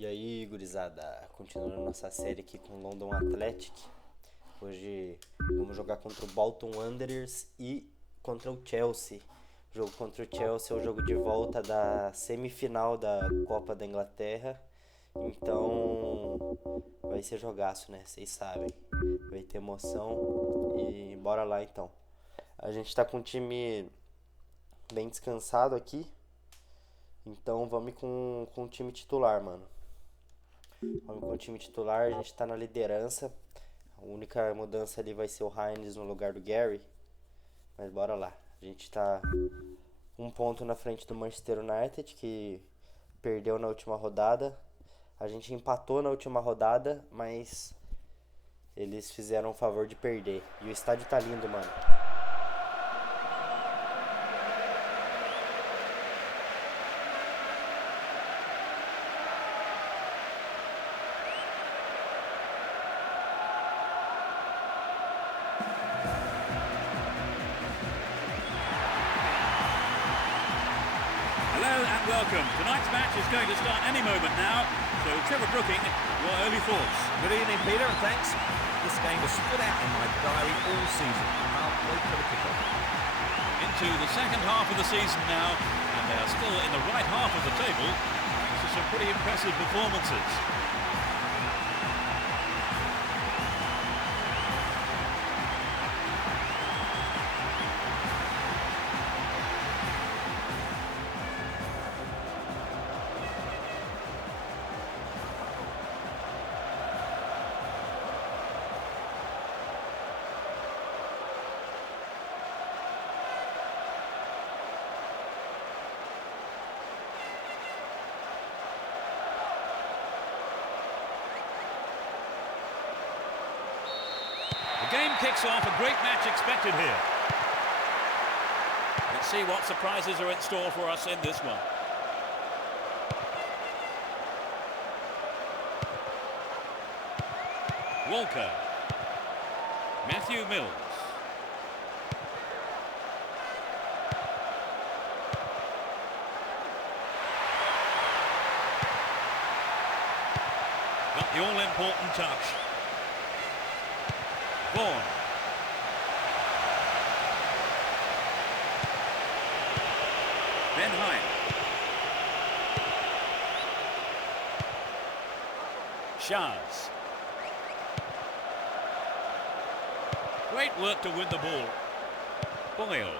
E aí, gurizada, continuando nossa série aqui com o London Athletic. Hoje vamos jogar contra o Bolton Wanderers e contra o Chelsea. O jogo contra o Chelsea é o jogo de volta da semifinal da Copa da Inglaterra. Então vai ser jogaço, né? Vocês sabem. Vai ter emoção e bora lá então. A gente tá com um time bem descansado aqui. Então vamos com o time titular, mano. Vamos com o time titular, a gente tá na liderança. A única mudança ali vai ser o Hines no lugar do Gary. Mas bora lá. A gente tá um ponto na frente do Manchester United, que perdeu na última rodada. A gente empatou na última rodada, mas eles fizeram o favor de perder. E o estádio tá lindo, mano. Hello and welcome. Tonight's match is going to start any moment now. So, Trevor Brooking, your early thoughts? Good evening, Peter, and thanks. This game has stood out in my diary all season. I can't wait for the kickoff. Into the second half of the season now, and they are still in the right half of the table, thanks to some pretty impressive performances. The game kicks off, a great match expected here. Let's see what surprises are in store for us in this one. Walker. Matthew Mills. Got the all-important touch. Vaughan. Ben Hine. Shaz. Great work to win the ball. Boyle.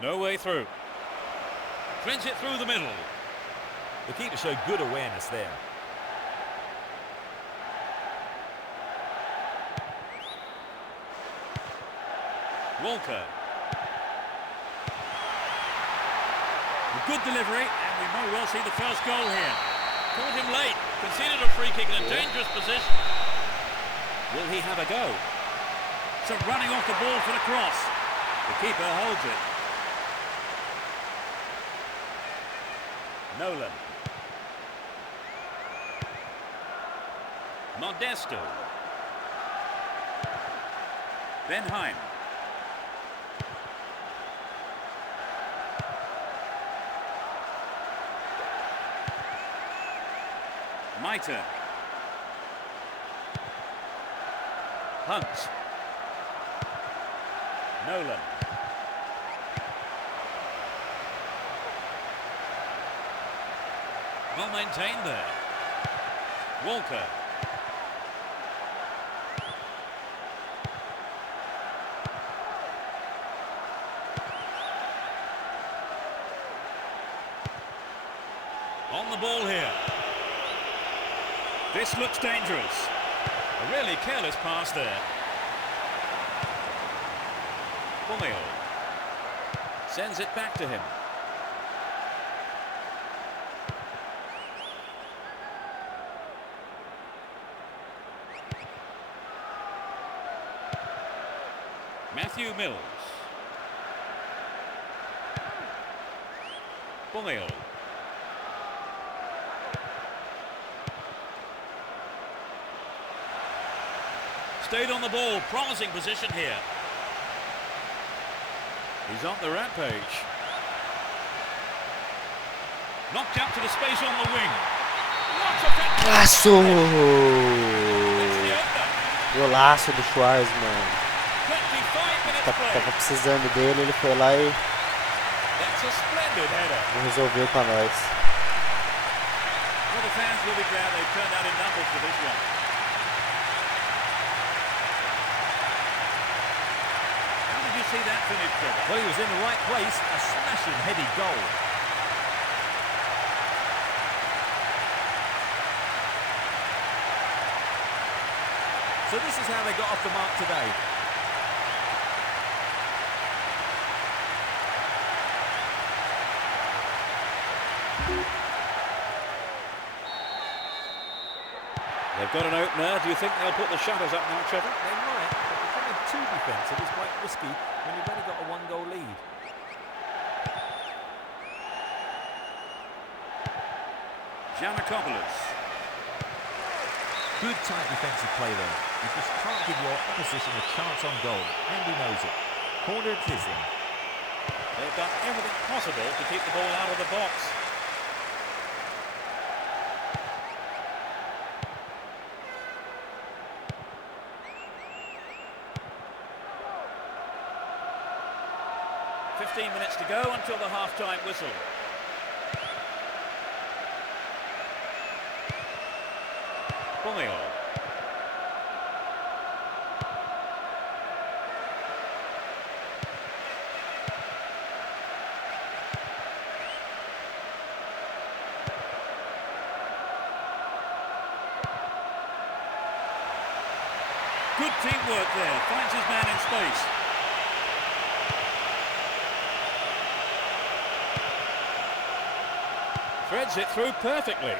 No way through. Threads it through the middle. The keeper showed good awareness there. Walker. A good delivery, and we may well see the first goal here. Caught him late, conceded a free kick in a dangerous position. Will he have a go? So running off the ball for the cross. The keeper holds it. Nolan. Modesto. Ben Hine. Mitre. Hunt. Nolan. Well maintained there. Walker. On the ball here. This looks dangerous. A really careless pass there. Boyle sends it back to him. Matthew Mills. Boyle. Stayed on the ball, promising position here. He's on the rampage. Knocked out to the space on the wing. What a fantastic Golaço! the opener. Golaço do Schwarz, mano. 25 minutes play. Tava precisando dele, ele foi lá e That's a splendid header. resolveu pra nós. Well, the fans will be glad they turned out in numbers for this one. How did you see that finish, Trevor? Well, he was in the right place. A smashing headed goal. So this is how they got off the mark today. They've got an opener. Do you think they'll put the shutters up now, Trevor? They might, but becoming too defensive is quite risky when you've only got a one-goal lead. Giannakopoulos. Good tight defensive play there. You just can't give your opposition a chance on goal, and he knows it. Corner it is in. They've done everything possible to keep the ball out of the box. "15 minutes to go until the half-time whistle. Boyle. Good teamwork there. Finds his man in space. Threads it through perfectly.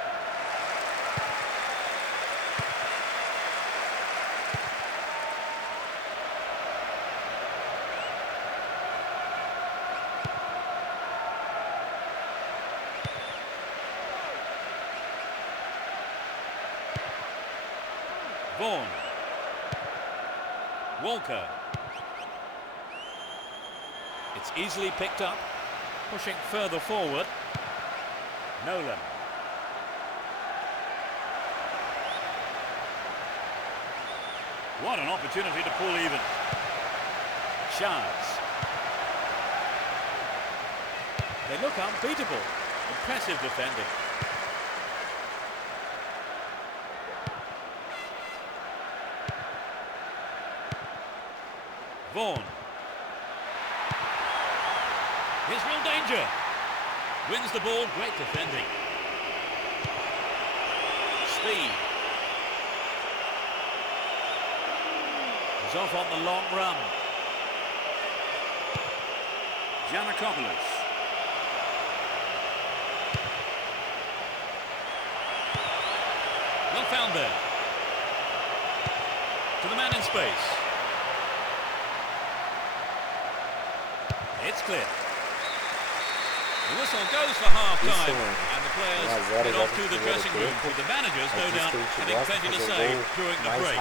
Vaughan. Walker. It's easily picked up. Pushing further forward. Nolan. What an opportunity to pull even. Shards. They look unbeatable. Impressive defending. Vaughan. Here's real danger. Wins the ball, great defending. Speed. He's off on the long run. Giannakopoulos. Well found there. To the man in space. It's clear. The whistle goes for half-time, and the players head off to the dressing room, with the managers, no doubt, having plenty to say during the break.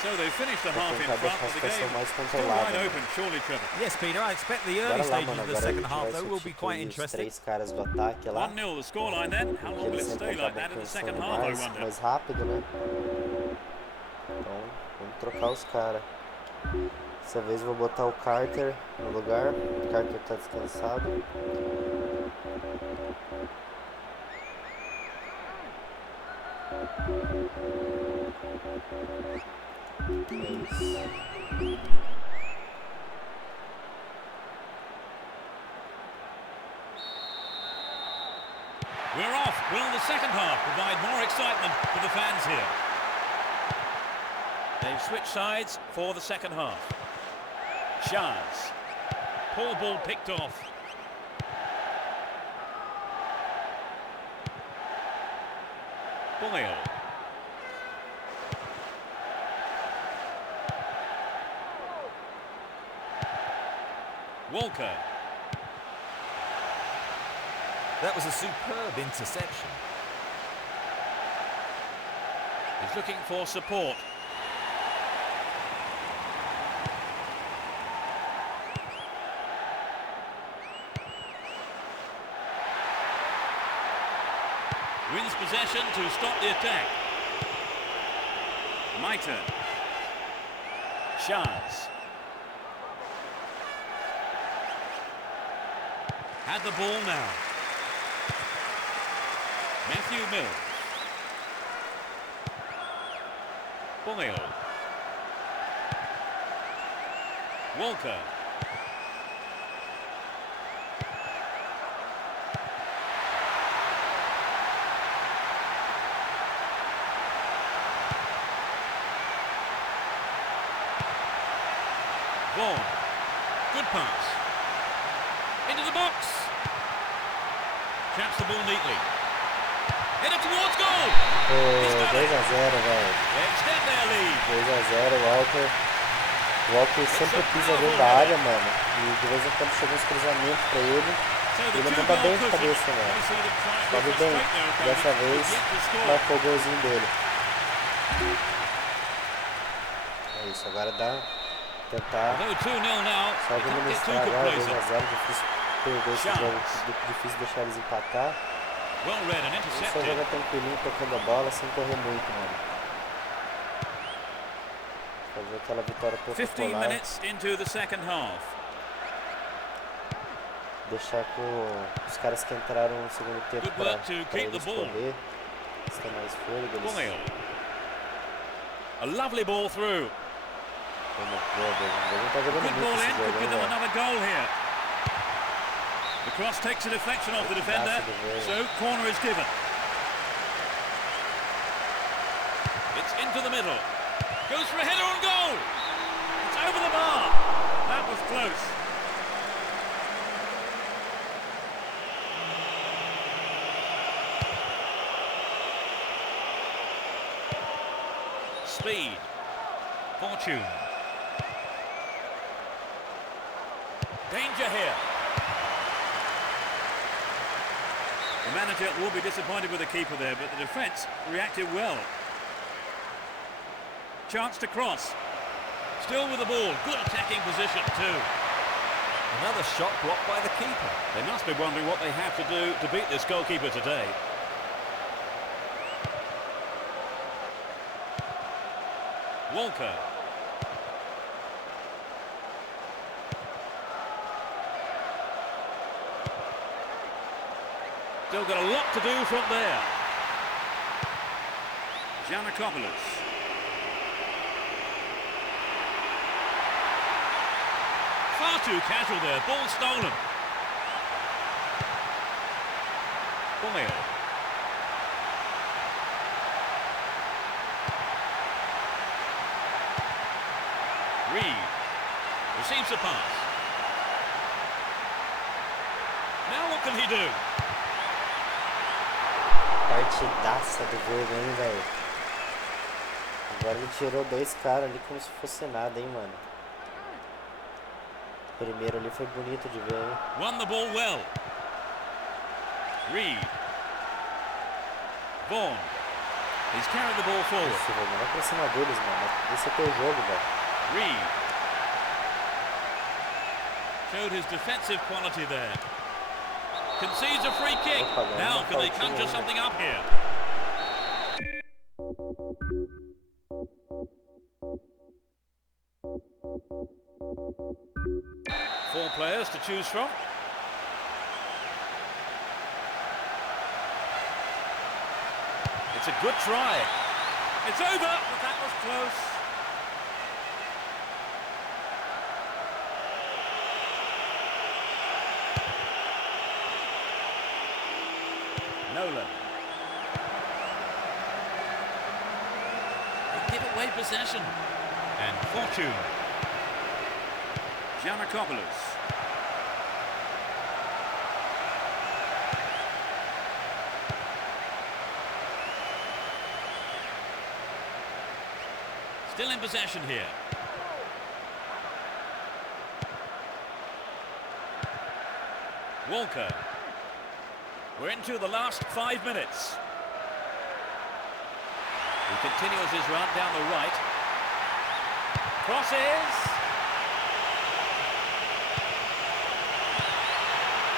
So they finished the half in front, but the game still wide open, surely, Trevor. Yes, Peter, I expect the early stages of the second half, though, will be quite interesting. 1-0 the scoreline then. How long will it stay like that in the second half, I wonder? Mais rápido, né? Então, vamos trocar os caras. Dessa vez eu vou botar o Carter no lugar. O Carter tá descansado. É isso. We're off. Will the second half provide more excitement for the fans here? They've switched sides for the second half. Shards. Poor ball picked off. Boyle. Walker. That was a superb interception. He's looking for support. Wins possession to stop the attack. Maiter. Shaz. Had the ball now. Matthew Mills. Boyle. Walker. Vaughan. Good pass. Into the box. Traps the ball neatly. Headed towards goal. He's got 2 it. a 0, velho. They extend their lead. 2 a 0, Walker. O Walker sempre pisa dentro da área, mano. E de vez em quando chega uns cruzamentos pra ele. So the Ele manda two-goal bem de cushion. cabeça, mano. They saw them try to Sobe bem. frustrate their opponent, Dessa but vez, yet to score. marcou o golzinho dele. É isso, agora dá. Tentar Though 2-0 now, só they can't get too administrar agora, 2 a complacent. 0. Difícil perder esse jogo, difícil deixar eles empatar. Well read and Só intercepted. joga tranquilinho, tocando a bola, sem correr muito, mano. Fazer aquela vitória 15 protocolar. minutes into the second half. Deixar com os caras que entraram no segundo tempo Good para work to keep eles the ball. correr. Eles têm mais fôlego. Eles Boyle. A lovely ball through. Ele não tá jogando Good muito ball esse in, jogo, could give them né? another goal here. The cross takes a deflection off the defender, so corner is given. It's into the middle. Goes for a header on goal. It's over the bar. That was close. Speed. Fortune. Danger here. The manager will be disappointed with the keeper there, but the defence reacted well. Chance to cross. Still with the ball. Good attacking position too. Another shot blocked by the keeper. They must be wondering what they have to do to beat this goalkeeper today. Walker. Still got a lot to do from there. Giannakopoulos. Far too casual there. Ball stolen. Boyle. Reed. Receives a pass. Now what can he do? Partidaça do jogo, hein, velho. Agora ele tirou 2 caras ali como se fosse nada, hein, mano. O primeiro ali foi bonito de ver, hein. Won the ball well. Reed. Vaughan. He's carried the ball forward. Esse jogo não é pra cima deles, mano. Esse é teu jogo, velho. Reed. Showed his defensive quality there. Concedes a free kick. Now can they conjure something up here? Four players to choose from. It's a good try. It's over, but that was close. Nolan. They give away possession. And Fortune. Giannakopoulos. Still in possession here. Walker. We're into the last 5 minutes. He continues his run down the right. Crosses.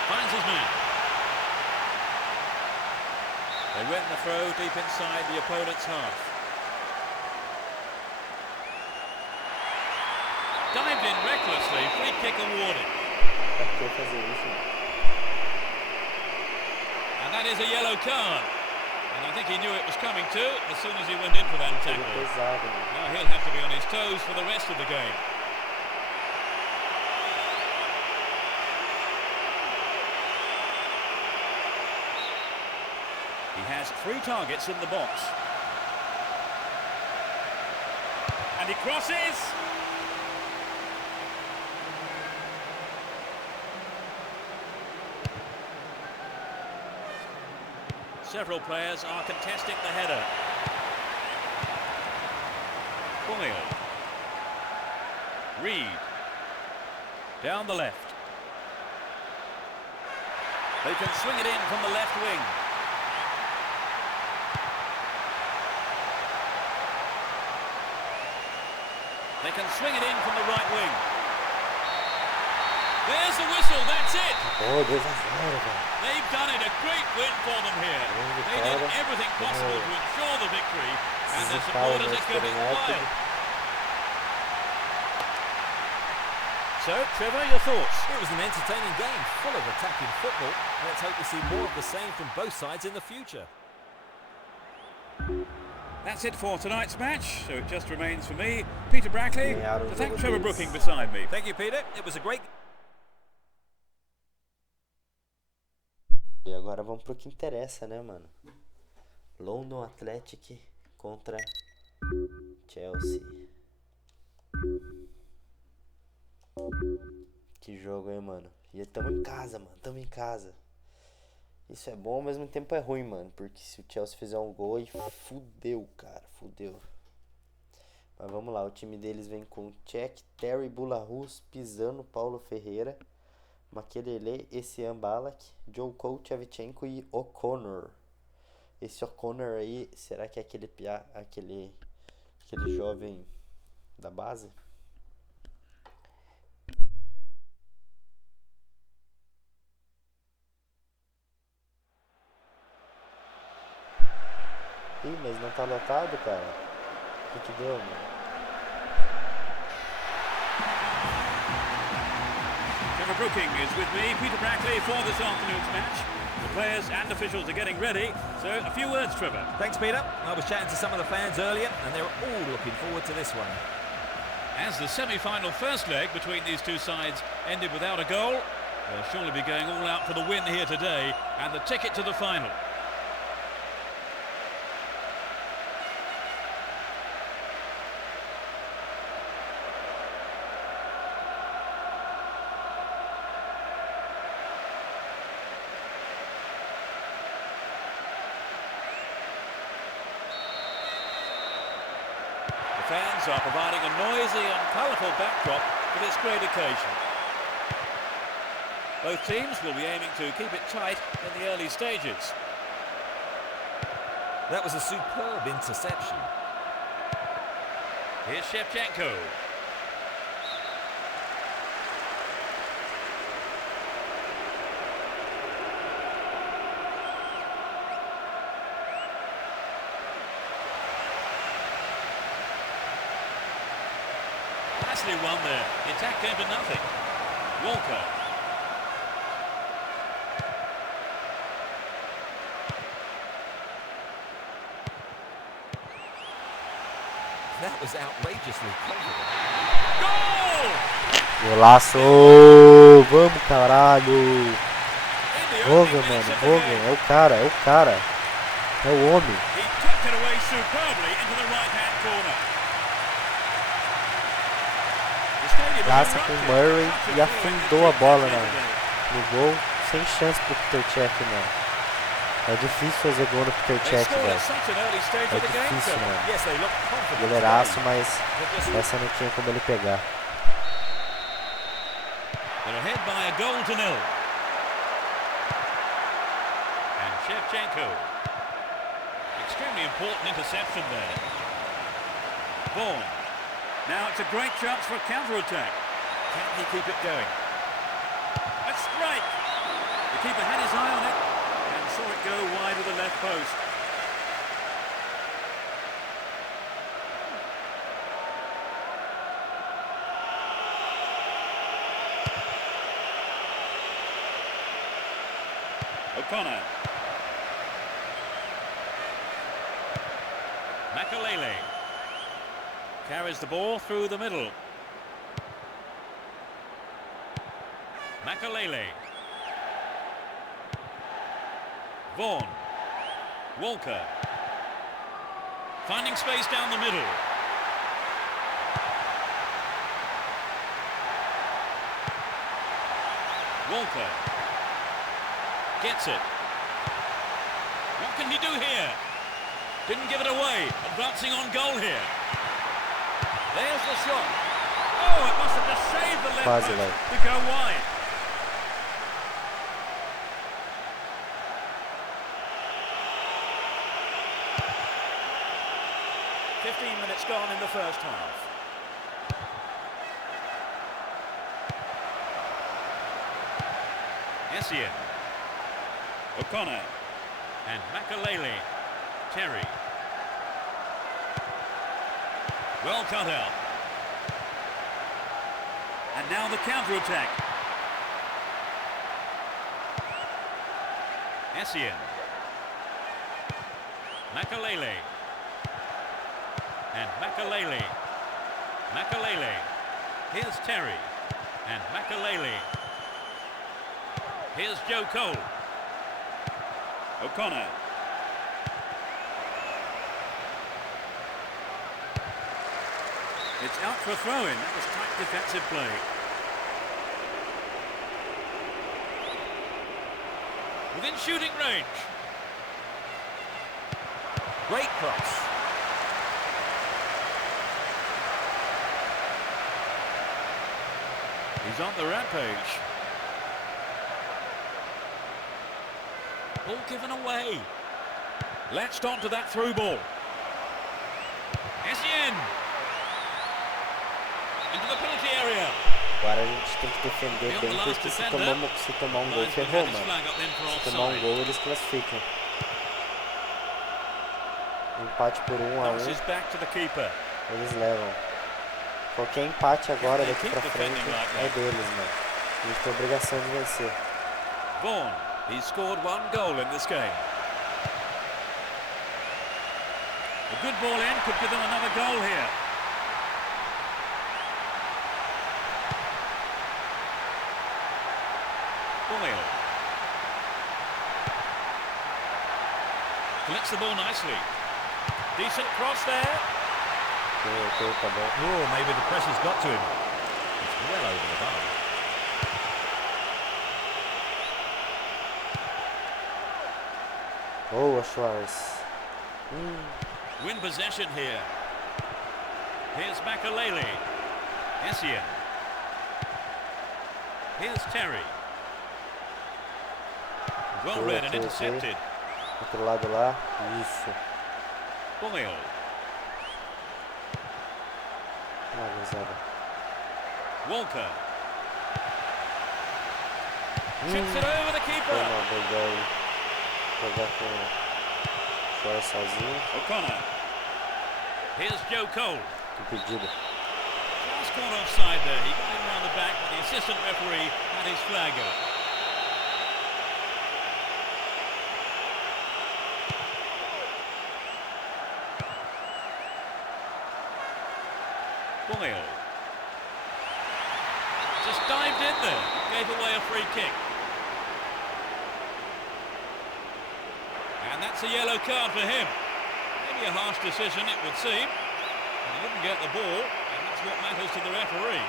Finds his man. They win the throw deep inside the opponent's half. Dived in recklessly, free kick awarded. Pra que fazer isso, mano? And that is a yellow card. And I think he knew it was coming too as soon as he went in for that tackle. Pesado, mano. Now he'll have to be on his toes for the rest of the game. He has 3 targets in the box. And he crosses. Several players are contesting the header. Boyle. Reed. Down the left. They can swing it in from the left wing. They can swing it in from the right wing. There's the whistle, that's it! Oh, 2-0, velho. They've done it, a great win for them here. They did everything possible to ensure the victory, and the supporters are going wild. So, Trevor, your thoughts? It was an entertaining game, full of attacking football. Let's hope we see more of the same from both sides in the future. That's it for tonight's match, so it just remains for me, Peter Brackley, to thank Trevor Brooking beside me. Thank you, Peter. It was a great... E agora vamos pro que interessa, né, mano? London Athletic contra Chelsea. Que jogo, hein, mano? E tamo em casa, mano. Tamo em casa. Isso é bom, ao mesmo tempo é ruim, mano. Porque se o Chelsea fizer um gol, aí fudeu, cara. Fudeu. Mas vamos lá. O time deles vem com Cech, Terry, Bularus, Pisano, Paulo Ferreira, Makelele, Essian Balak, Joe Cole, Shevchenko e O'Connor. Esse O'Connor aí, será que é aquele jovem da base? Ih, mas não tá lotado, cara. O que deu, mano? Trevor Brooking is with me, Peter Brackley, for this afternoon's match. The players and officials are getting ready, so a few words, Trevor. Thanks, Peter. I was chatting to some of the fans earlier, and they're all looking forward to this one. As the semi-final first leg between these two sides ended without a goal, they'll surely be going all out for the win here today and the ticket to the final. The fans are providing a noisy and colourful backdrop for this great occasion. Both teams will be aiming to keep it tight in the early stages. That was a superb interception. Here's Shevchenko. Nicely won there. The attack came to nothing. Walker. That was outrageously confident. Goal! Golaço! Vamos, caralho! Hogan, mano, Hogan, é o cara. É o homem. He tucked it away superbly into the right-hand corner. Gasta com o Murray e afundou a bola no gol, sem chance pro Peter Cech, mano. É difícil fazer gol no Peter Cech, velho. É difícil, mano. Goleiraço, mas essa não tinha como ele pegar. They're ahead by a goal to nil. And Shevchenko. Extremely important interception there. Vaughan. Now it's a great chance for a counter-attack. Can he keep it going? A strike! The keeper had his eye on it and saw it go wide of the left post. O'Connor. Makalele carries the ball through the middle. Makalele. Vaughan. Walker. Finding space down the middle. Walker. Gets it. What can he do here? Didn't give it away. Advancing on goal here. There's the shot. Oh, it must have just saved the left post to go wide. Minutes gone in the first half. Essien. O'Connor. And Makalele. Terry. Well cut out. And now the counter-attack. Essien. Makalele. And Makalele. Makalele. Here's Terry. And Makalele. Here's Joe Cole. O'Connor. It's out for a throw-in. That was tight defensive play. Within shooting range. Great cross. He's on the rampage. Ball given away. Latched onto that through ball. Essien. Into the penalty area. Agora a gente tem que defender bem, porque se tomar um gol, ferrou, mano. Se tomar um gol, eles classificam. Empate por 1-1. Eles levam. Qualquer empate agora daqui pra frente é deles, mano. Eles têm obrigação de vencer. Vaughan, he scored one goal in this game. A good ball in could give them another goal here. Boyle. Collects the ball nicely. Decent cross there. Oh, maybe the press has got to him. It's well over the bar. Boa, Schwarz. Win possession here. Here's Makalele. Essien. Here's Terry. Well read and intercepted. Outro lado lá. Isso. Boyle. Walker. Chips it over the keeper. O'Connor. Here's Joe Cole. Impedido. Just caught offside there. He got him around the back, but the assistant referee had his flag up. Boyle. Just dived in there, gave away a free kick. And that's a yellow card for him. Maybe a harsh decision, it would seem. And he didn't get the ball, and that's what matters to the referee.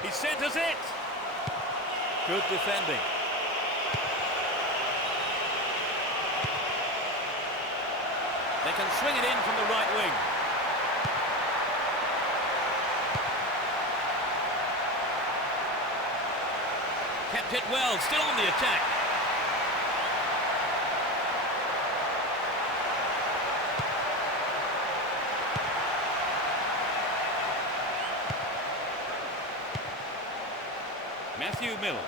He centres it. Good defending. They can swing it in from the right wing. Kept it well, still on the attack. Matthew Mills.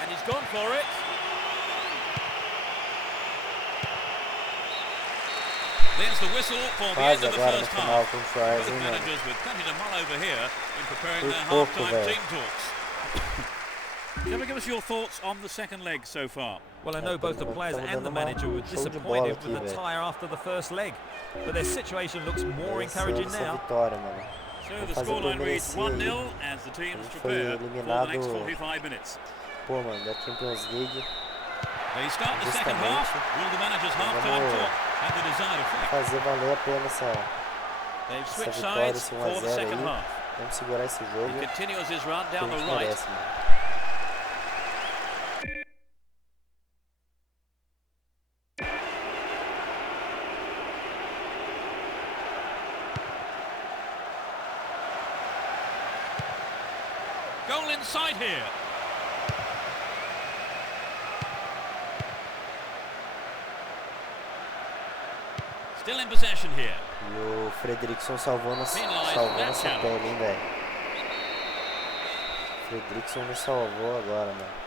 And he's gone for it. There's the whistle for the end of the first half. Both managers with plenty to mull over here in preparing their half-time team talks. Shall give us your thoughts on the second leg so far? Well, I know both the players and the manager were disappointed with the tyre after the first leg, but their situation looks more encouraging now. So the scoreline reads 1-0 as the teams prepare for the next 45 minutes. Pô, mano, da Champions League. They start the second half. Will the manager's half-time talk have the desired effect? Fazer valer a pena They've essa switched vitória, sides esse for the 1-0 second aí. half. Vamos segurar esse jogo. He continues his run Que a down the gente right. merece, mano. Goal inside here. Still in possession here. E o Fredrickson salvou nossa pele, hein, velho. Fredrickson nos salvou agora, mano.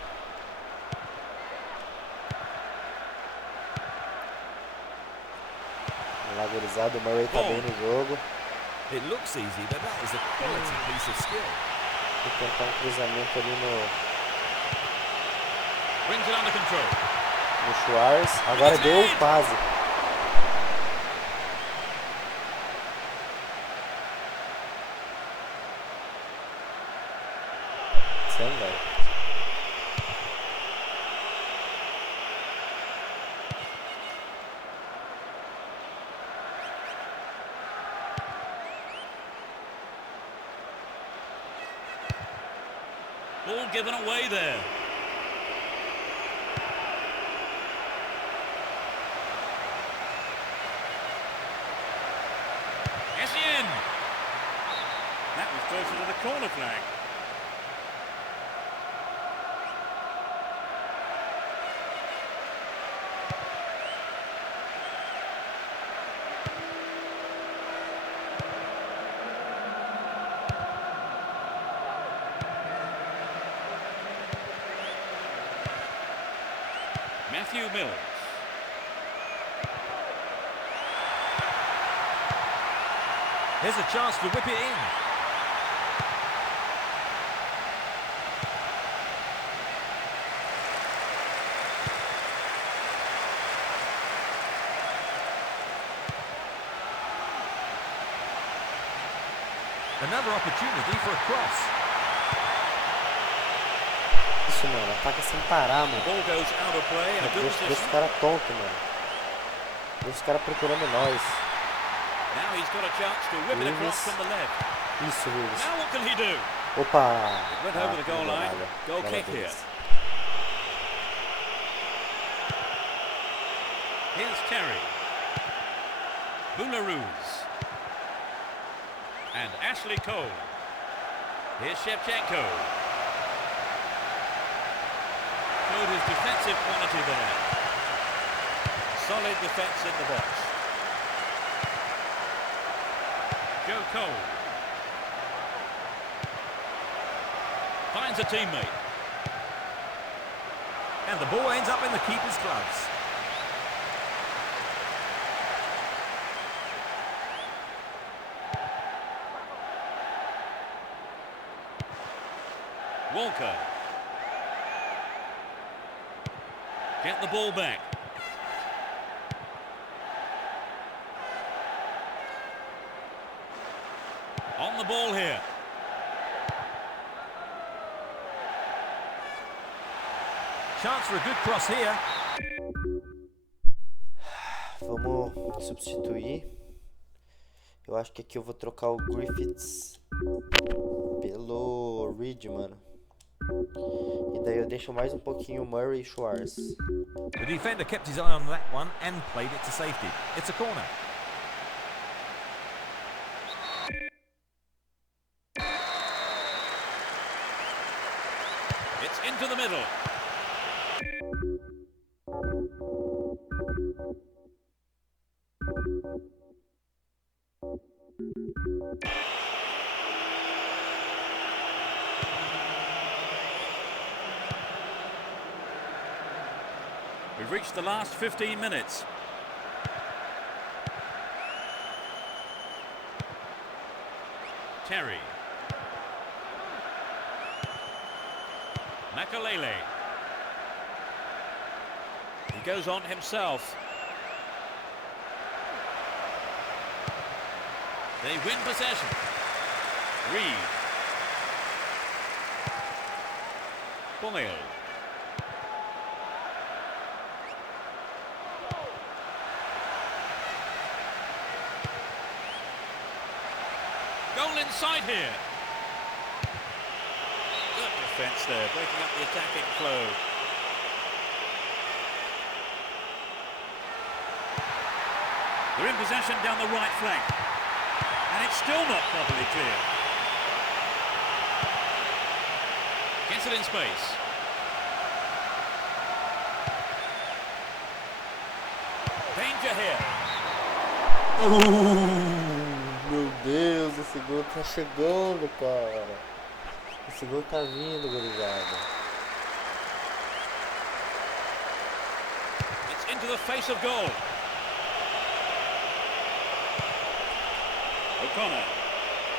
Lagorizado, o Murray tá bem no jogo. It looks easy, but that is a quality piece of skill. Vou tentar cruzamento ali Brings it under control. no Schwarz. Agora deu quase. Sim, velho. Ball given away there. Essien. That was closer to the corner flag. Matthew Mills. Here's a chance to whip it in. Another opportunity for a cross. Isso, mano. Ataca sem parar, mano. Ball goes out of play. A good Deixa os position. caras tontos, mano. Deixa os caras procurando nós. Now he's got a chance to whip it across from the left. Isso, Willis. Now what can he do? Opa! It went over the goal line. nada. Goal Bola kick deles. here. Here's Terry. Boularus. And Ashley Cole. Here's Shevchenko. Showed his defensive quality there. Solid defence in the box. Joe Cole. Finds a teammate. And the ball ends up in the keeper's gloves. Walker. Get the ball back. On the ball here. Chance for a good cross here. Vamos substituir. Eu acho que aqui eu vou trocar o Griffiths pelo Reed, mano. E daí eu deixo mais um pouquinho o Murray e Schwarz. The defender kept his eye on that one and played it to safety. It's a corner. into the middle. We've reached the last 15 minutes. Terry. Makalele. He goes on himself. They win possession. Reed. Boyle. Goal inside here. Good defence there, breaking up the attacking flow. They're in possession down the right flank. And it's still not properly clear. Gets it in space. Danger here. Meu Deus, esse gol tá chegando, cara. Esse gol tá vindo, gurizada. It's into the face of goal. O'Connor.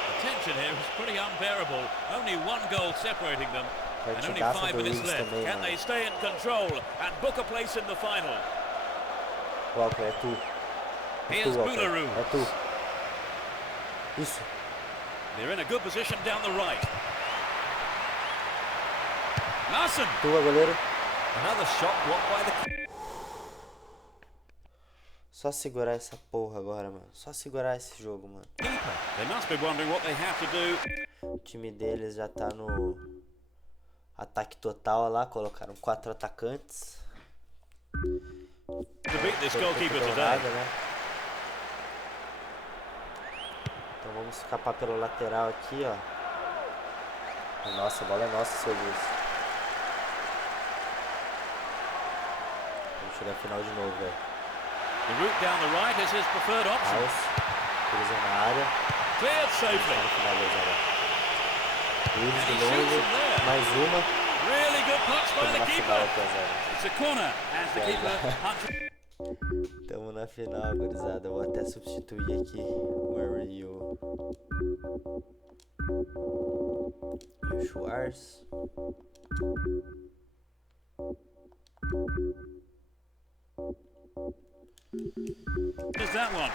The tension here is pretty unbearable. Only one goal separating them. And only 5 minutes left. Can they stay in control and book a place in the final? Walker, é tu. Here's Boularou. É tu. Isso. They're in a good position down the right. Larson. Tua, goleiro. Another shot blocked by the... Só segurar essa porra agora, mano. Só segurar esse jogo, mano. They must be wondering what they have to do. O time deles já tá no ataque total lá. Colocaram 4 atacantes. To beat this goalkeeper today. Nada, né? Então vamos escapar pelo lateral aqui, ó. Nossa, a bola é nossa, seu Luiz. Vamos chegar à final de novo, velho. The route down the right is his preferred option. Cruza na área. Cleared safely. Luiz de longe, mais uma. Really good punch by the keeper. Final, It's a corner as the keeper punches. Tamo na final, gurizada. Vou até substituir aqui o Henry e o Schwartz. Does that one?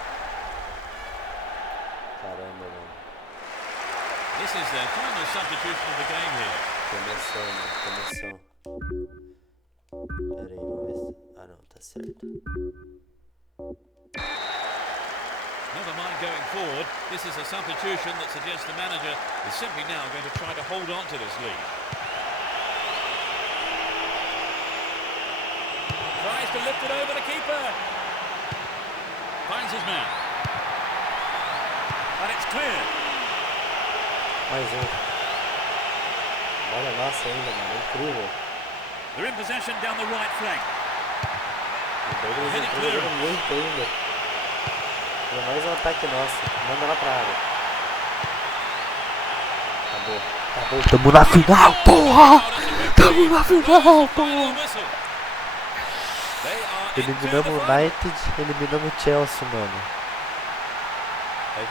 Caramba, mano. This is their final substitution of the game here. Que emoção, mano. Que emoção. Pera aí, vamos ver se... Ah, não. Tá certo. Never mind going forward. This is a substitution that suggests the manager is simply now going to try to hold on to this lead. Tries to lift it over the keeper. Finds his man. And it's clear. Mais um. Olha, nossa ainda, mano. Incrível. They're in possession down the right flank. Eles entraram muito ainda. É mais um ataque nosso. Manda lá pra área. Acabou. Acabou. Tamo na final, porra! Tamo na final, porra! Eliminamos o United, eliminamos o Chelsea, mano.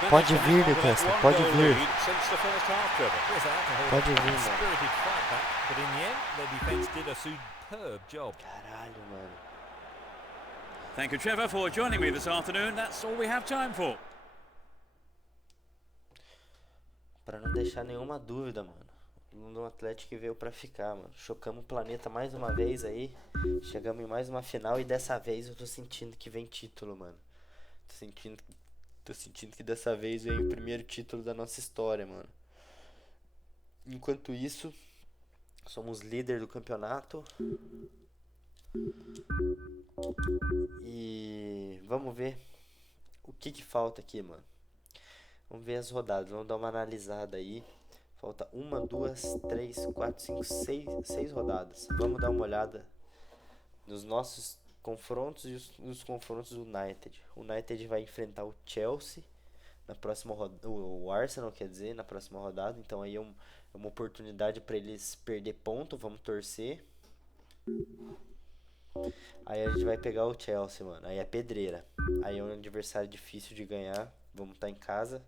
Pode vir, Newcastle, pode vir. Pode vir, mano. Caralho, mano. Thank you, Trevor, for joining me this afternoon. That's all we have time for. Pra não deixar nenhuma dúvida, mano. O London Athletic veio pra ficar, mano. Chocamos o planeta mais uma vez aí. Chegamos em mais uma final e dessa vez eu tô sentindo que vem título, mano. Tô sentindo que dessa vez vem o primeiro título da nossa história, mano. Enquanto isso, somos líder do campeonato. E vamos ver o que falta aqui, mano. Vamos ver as rodadas, vamos dar uma analisada aí. Falta 1, 2, 3, 4, 5, 6 rodadas. Vamos dar uma olhada nos nossos confrontos e nos confrontos do United. O United vai enfrentar o Chelsea na próxima rodada, o Arsenal, quer dizer, na próxima rodada. Então aí é uma oportunidade para eles perder ponto, vamos torcer. Aí a gente vai pegar o Chelsea, mano. Aí é pedreira. Aí é um adversário difícil de ganhar. Vamos estar em casa.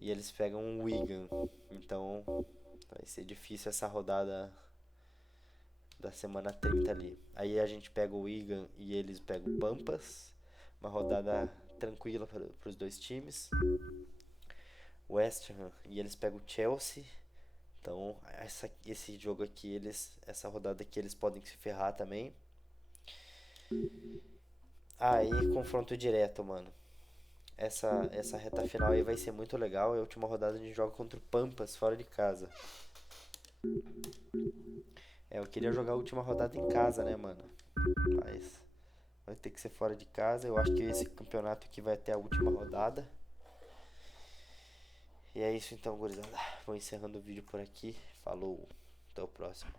E eles pegam o Wigan. Então vai ser difícil essa rodada da semana 30 ali. Aí a gente pega o Wigan e eles pegam o Pampas. Uma rodada tranquila para os dois times. West Ham e eles pegam o Chelsea. Então esse jogo aqui, essa rodada aqui eles podem se ferrar também. Aí confronto direto, mano. Essa reta final aí vai ser muito legal. A última rodada a gente joga contra o Pampas fora de casa. Eu queria jogar a última rodada em casa, né, mano? Mas vai ter que ser fora de casa. Eu acho que esse campeonato aqui vai até a última rodada. E é isso então, gurizada. Vou encerrando o vídeo por aqui. Falou, até o próximo.